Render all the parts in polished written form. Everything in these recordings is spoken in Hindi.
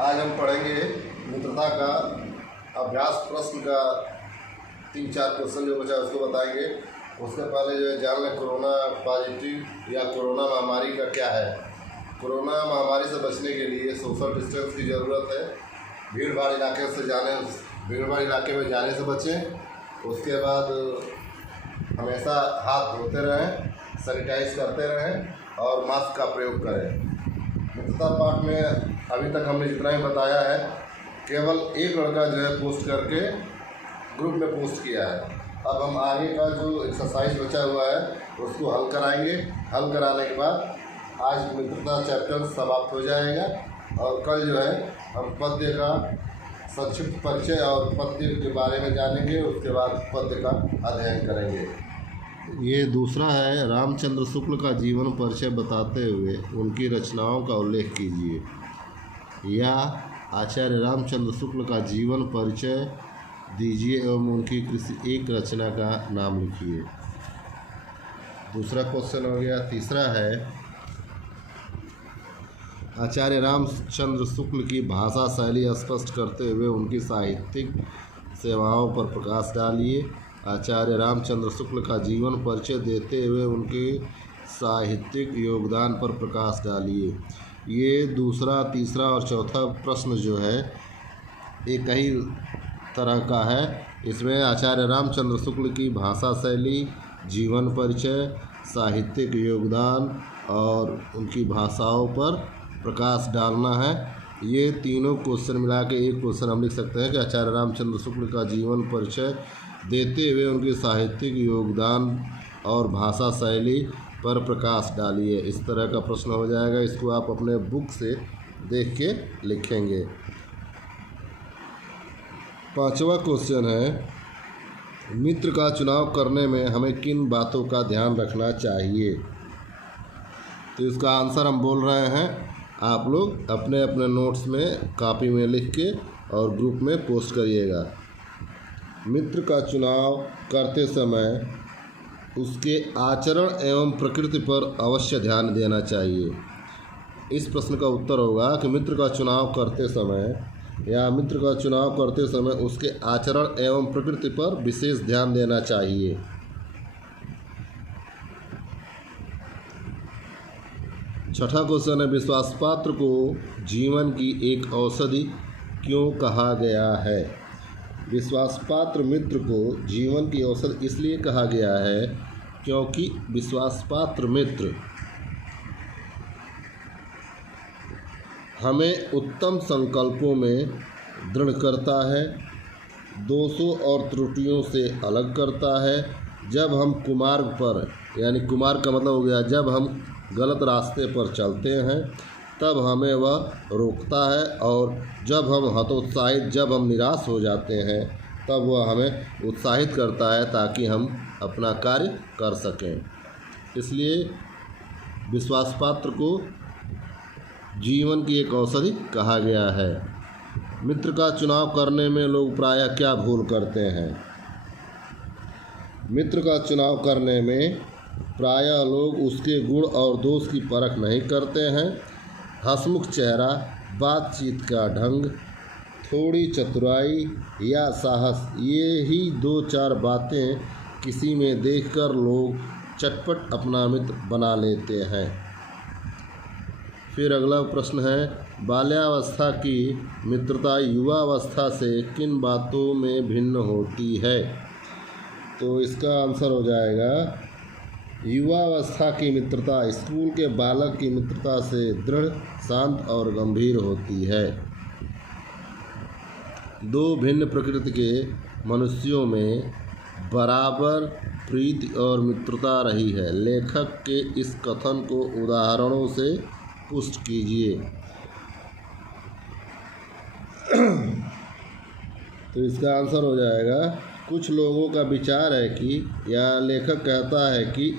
आज हम पढ़ेंगे मित्रता का अभ्यास प्रश्न का 3-4 क्वेश्चन जो बचा उसको बताएंगे। उसके पहले जो है जान लें कोरोना पॉजिटिव या कोरोना महामारी का क्या है। कोरोना महामारी से बचने के लिए सोशल डिस्टेंस की ज़रूरत है। भीड़ भाड़ इलाके में जाने से बचें। उसके बाद हमेशा हाथ धोते रहें, सैनिटाइज करते रहें और मास्क का प्रयोग करें। मित्रता पाठ में अभी तक हमने जितना ही बताया है, केवल एक लड़का जो है पोस्ट करके ग्रुप में पोस्ट किया है। अब हम आगे का जो एक्सरसाइज बचा हुआ है उसको हल कराएंगे। हल कराने के बाद आज मित्रता चैप्टर समाप्त हो जाएगा और कल जो है हम पद्य का संक्षिप्त परिचय और पद्य के बारे में जानेंगे। उसके बाद पद्य का अध्ययन करेंगे। ये दूसरा है, रामचंद्र शुक्ल का जीवन परिचय बताते हुए उनकी रचनाओं का उल्लेख कीजिए। या आचार्य रामचंद्र शुक्ल का जीवन परिचय दीजिए एवं उनकी किसी एक रचना का नाम लिखिए। दूसरा क्वेश्चन हो गया। तीसरा है, आचार्य रामचंद्र शुक्ल की भाषा शैली स्पष्ट करते हुए उनकी साहित्यिक सेवाओं पर प्रकाश डालिए। आचार्य रामचंद्र शुक्ल का जीवन परिचय देते हुए उनके साहित्यिक योगदान पर प्रकाश डालिए। ये दूसरा, तीसरा और चौथा प्रश्न जो है एक ही तरह का है। इसमें आचार्य रामचंद्र शुक्ल की भाषा शैली, जीवन परिचय, साहित्यिक योगदान और उनकी भाषाओं पर प्रकाश डालना है। ये तीनों क्वेश्चन मिला के एक क्वेश्चन हम लिख सकते हैं कि आचार्य रामचंद्र शुक्ल का जीवन परिचय देते हुए उनके साहित्यिक योगदान और भाषा शैली पर प्रकाश डालिए। इस तरह का प्रश्न हो जाएगा। इसको आप अपने बुक से देख के लिखेंगे। पांचवा क्वेश्चन है, मित्र का चुनाव करने में हमें किन बातों का ध्यान रखना चाहिए। तो इसका आंसर हम बोल रहे हैं, आप लोग अपने अपने नोट्स में कॉपी में लिख के और ग्रुप में पोस्ट करिएगा। मित्र का चुनाव करते समय उसके आचरण एवं प्रकृति पर अवश्य ध्यान देना चाहिए। इस प्रश्न का उत्तर होगा कि मित्र का चुनाव करते समय उसके आचरण एवं प्रकृति पर विशेष ध्यान देना चाहिए। छठा क्वेश्चन है, विश्वास पात्र को जीवन की एक औषधि क्यों कहा गया है। विश्वास पात्र मित्र को जीवन की औषधि इसलिए कहा गया है क्योंकि विश्वास पात्र मित्र हमें उत्तम संकल्पों में दृढ़ करता है, दोषों और त्रुटियों से अलग करता है। जब हम कुमार्ग पर, यानी कुमार्ग का मतलब हो गया जब हम गलत रास्ते पर चलते हैं तब हमें वह रोकता है, और जब हम हतोत्साहित, जब हम निराश हो जाते हैं तब वह हमें उत्साहित करता है ताकि हम अपना कार्य कर सकें। इसलिए विश्वास पात्र को जीवन की एक औषधि कहा गया है। मित्र का चुनाव करने में लोग प्रायः क्या भूल करते हैं। मित्र का चुनाव करने में प्रायः लोग उसके गुण और दोष की परख नहीं करते हैं। हंसमुख चेहरा, बातचीत का ढंग, थोड़ी चतुराई या साहस, ये ही 2-4 बातें किसी में देखकर लोग चटपट अपना मित्र बना लेते हैं। फिर अगला प्रश्न है, बाल्यावस्था की मित्रता युवावस्था से किन बातों में भिन्न होती है। तो इसका आंसर हो जाएगा, युवावस्था की मित्रता स्कूल के बालक की मित्रता से दृढ़, शांत और गंभीर होती है। दो भिन्न प्रकृति के मनुष्यों में बराबर प्रीति और मित्रता रही है। लेखक के इस कथन को उदाहरणों से पुष्ट कीजिए। तो इसका आंसर हो जाएगा, कुछ लोगों का विचार है कि, या लेखक कहता है कि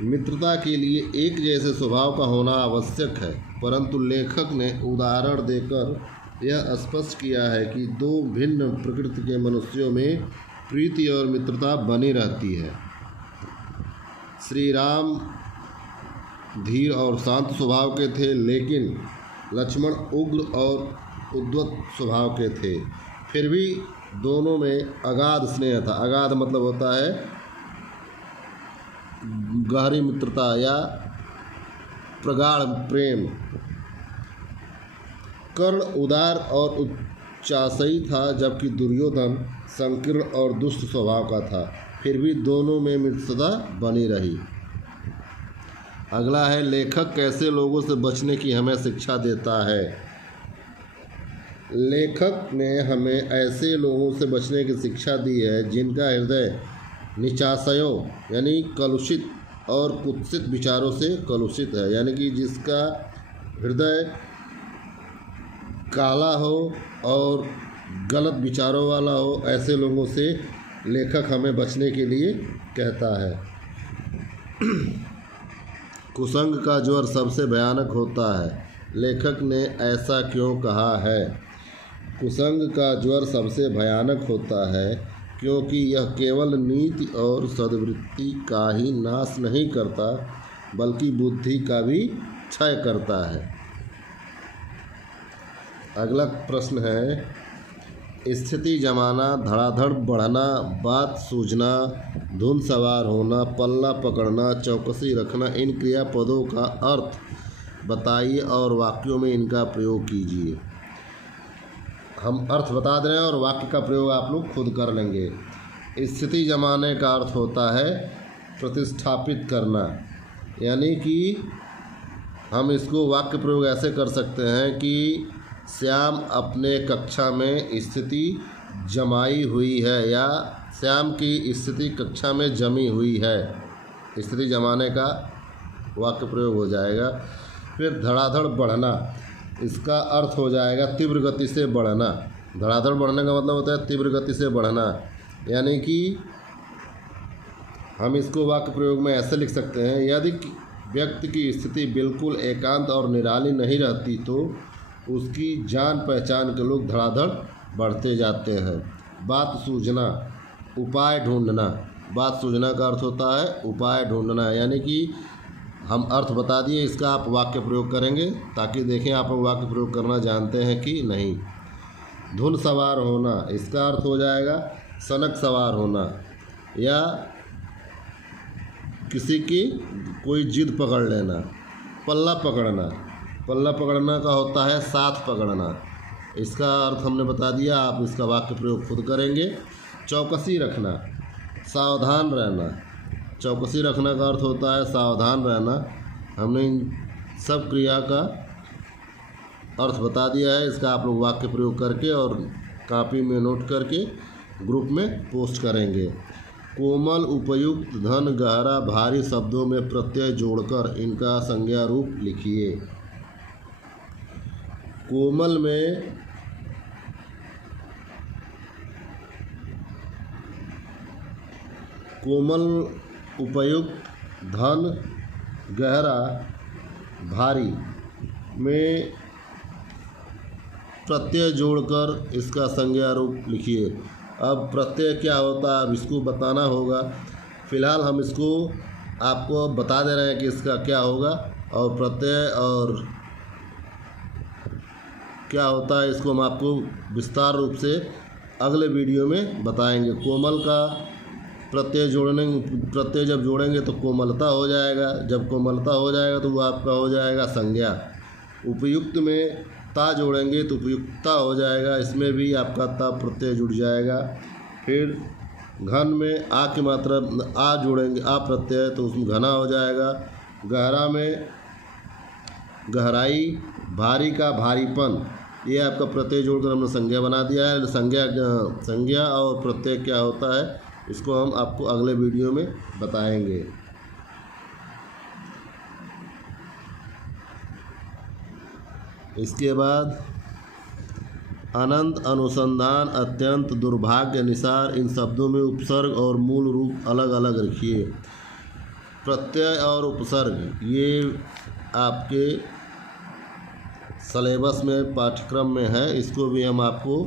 मित्रता के लिए एक जैसे स्वभाव का होना आवश्यक है, परंतु लेखक ने उदाहरण देकर यह स्पष्ट किया है कि दो भिन्न प्रकृति के मनुष्यों में प्रीति और मित्रता बनी रहती है। श्री राम धीर और शांत स्वभाव के थे, लेकिन लक्ष्मण उग्र और उद्धत स्वभाव के थे, फिर भी दोनों में अगाध स्नेह था। अगाध मतलब होता है गहरी मित्रता या प्रगाढ़ प्रेम। कर्ण उदार और उच्चासई था, जबकि दुर्योधन संकीर्ण और दुष्ट स्वभाव का था, फिर भी दोनों में मित्रता बनी रही। अगला है लेखक कैसे लोगों से बचने की हमें शिक्षा देता है। लेखक ने हमें ऐसे लोगों से बचने की शिक्षा दी है जिनका हृदय निचाशयों यानी कलुषित और कुत्सित विचारों से कलुषित है, यानी कि जिसका हृदय काला हो और गलत विचारों वाला हो, ऐसे लोगों से लेखक हमें बचने के लिए कहता है। कुसंग का ज्वर सबसे भयानक होता है, लेखक ने ऐसा क्यों कहा है। कुसंग का ज्वर सबसे भयानक होता है क्योंकि यह केवल नीति और सद्वृत्ति का ही नाश नहीं करता, बल्कि बुद्धि का भी क्षय करता है। अगला प्रश्न है स्थिति जमाना, धड़ाधड़ बढ़ना, बात सूझना, धुन सवार होना, पल्ला पकड़ना, चौकसी रखना, इन क्रियापदों का अर्थ बताइए और वाक्यों में इनका प्रयोग कीजिए। हम अर्थ बता दे रहे हैं और वाक्य का प्रयोग आप लोग खुद कर लेंगे। स्थिति जमाने का अर्थ होता है प्रतिस्थापित करना, यानी कि हम इसको वाक्य प्रयोग ऐसे कर सकते हैं कि श्याम अपने कक्षा में स्थिति जमाई हुई है, या श्याम की स्थिति कक्षा में जमी हुई है। स्थिति जमाने का वाक्य प्रयोग हो जाएगा। फिर धड़ाधड़ बढ़ना, इसका अर्थ हो जाएगा तीव्र गति से बढ़ना। धड़ाधड़ बढ़ने का मतलब होता है तीव्र गति से बढ़ना, यानी कि हम इसको वाक्य प्रयोग में ऐसे लिख सकते हैं, यदि व्यक्ति की स्थिति बिल्कुल एकांत और निराली नहीं रहती तो उसकी जान पहचान के लोग धड़ाधड़ बढ़ते जाते हैं। बात सूझना, उपाय ढूंढना। बात सूझना का अर्थ होता है उपाय ढूंढना, यानी कि हम अर्थ बता दिए, इसका आप वाक्य प्रयोग करेंगे ताकि देखें आप वाक्य प्रयोग करना जानते हैं कि नहीं। धुन सवार होना, इसका अर्थ हो जाएगा सनक सवार होना या किसी की कोई जिद पकड़ लेना। पल्ला पकड़ना, पल्ला पकड़ना का होता है साथ पकड़ना, इसका अर्थ हमने बता दिया, आप इसका वाक्य प्रयोग खुद करेंगे। चौकसी रखना, सावधान रहना। चौकसी रखना का अर्थ होता है सावधान रहना। हमने इन सब क्रिया का अर्थ बता दिया है, इसका आप लोग वाक्य प्रयोग करके और कॉपी में नोट करके ग्रुप में पोस्ट करेंगे। कोमल, उपयुक्त, धन, गहरा, भारी शब्दों में प्रत्यय जोड़कर इनका संज्ञा रूप लिखिए। कोमल में कोमल, उपयुक्त, धन, गहरा, भारी में प्रत्यय जोड़कर इसका संज्ञा रूप लिखिए। अब प्रत्यय क्या होता है अब इसको बताना होगा। फिलहाल हम इसको आपको बता दे रहे हैं कि इसका क्या होगा, और प्रत्यय और क्या होता है इसको हम आपको विस्तार रूप से अगले वीडियो में बताएंगे। कोमल का प्रत्यय जब जोड़ेंगे तो कोमलता हो जाएगा, जब कोमलता हो जाएगा तो वो आपका हो जाएगा संज्ञा। उपयुक्त में ता जोड़ेंगे तो उपयुक्तता हो जाएगा, इसमें भी आपका ता प्रत्यय जुड़ जाएगा। फिर घन में आ की मात्रा आ जोड़ेंगे, आ प्रत्यय, तो उसमें घना हो जाएगा। गहरा में गहराई, भारी का भारीपन, ये आपका प्रत्यय जोड़कर हमने संज्ञा बना दिया है। संज्ञा और प्रत्यय क्या होता है इसको हम आपको अगले वीडियो में बताएंगे। इसके बाद अनंत, अनुसंधान, अत्यंत, दुर्भाग्य, निसार, इन शब्दों में उपसर्ग और मूल रूप अलग अलग रखिए। प्रत्यय और उपसर्ग ये आपके सिलेबस में पाठ्यक्रम में है, इसको भी हम आपको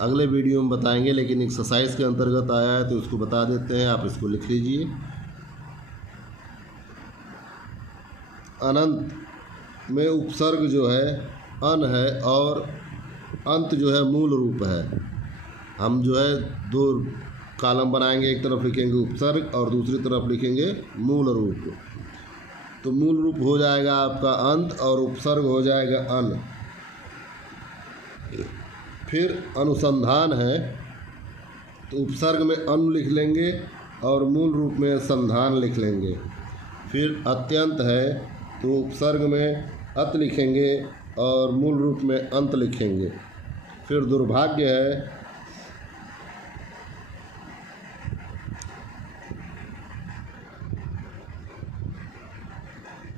अगले वीडियो में बताएंगे, लेकिन एक्सरसाइज के अंतर्गत आया है तो इसको बता देते हैं, आप इसको लिख लीजिए। अनंत में उपसर्ग जो है अन है और अंत जो है मूल रूप है। हम जो है दो कॉलम बनाएंगे, एक तरफ लिखेंगे उपसर्ग और दूसरी तरफ लिखेंगे मूल रूप। तो मूल रूप हो जाएगा आपका अंत और उपसर्ग हो जाएगा अन। फिर अनुसंधान है तो उपसर्ग में अन लिख लेंगे और मूल रूप में संधान लिख लेंगे। फिर अत्यंत है तो उपसर्ग में अत लिखेंगे और मूल रूप में अंत लिखेंगे। फिर दुर्भाग्य है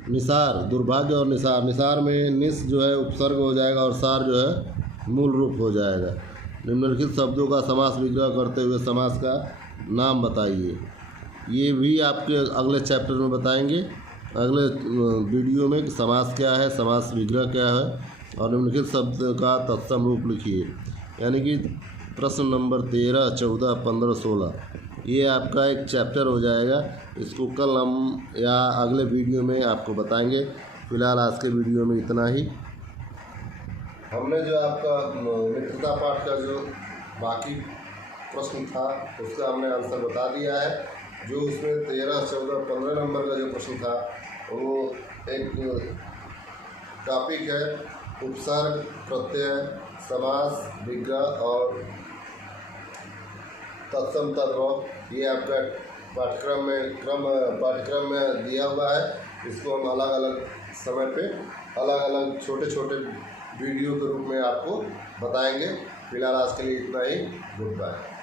निसार, दुर्भाग्य और निसार। निसार में निस जो है उपसर्ग हो जाएगा और सार जो है मूल रूप हो जाएगा। निम्नलिखित शब्दों का समास विग्रह करते हुए समास का नाम बताइए। ये भी आपके अगले चैप्टर में बताएंगे, अगले वीडियो में, कि समास क्या है, समास विग्रह क्या है और निम्नलिखित शब्द का तत्सम रूप लिखिए। यानी कि प्रश्न नंबर 13, 14, 15, 16 ये आपका एक चैप्टर हो जाएगा। इसको कल हम या अगले वीडियो में आपको बताएंगे। फिलहाल आज के वीडियो में इतना ही। हमने जो आपका मित्रता पाठ का जो बाकी प्रश्न था उसका हमने आंसर बता दिया है। जो उसमें 13, 14, 15 नंबर का जो प्रश्न था वो एक टॉपिक है उपसर्ग, प्रत्यय, समास, विग्रह और तत्सम तद्भव। ये आपका पाठ्यक्रम में दिया हुआ है। इसको हम अलग अलग समय पे अलग अलग छोटे छोटे वीडियो के रूप में आपको बताएंगे। फिलहाल आज के लिए इतना ही। Good bye.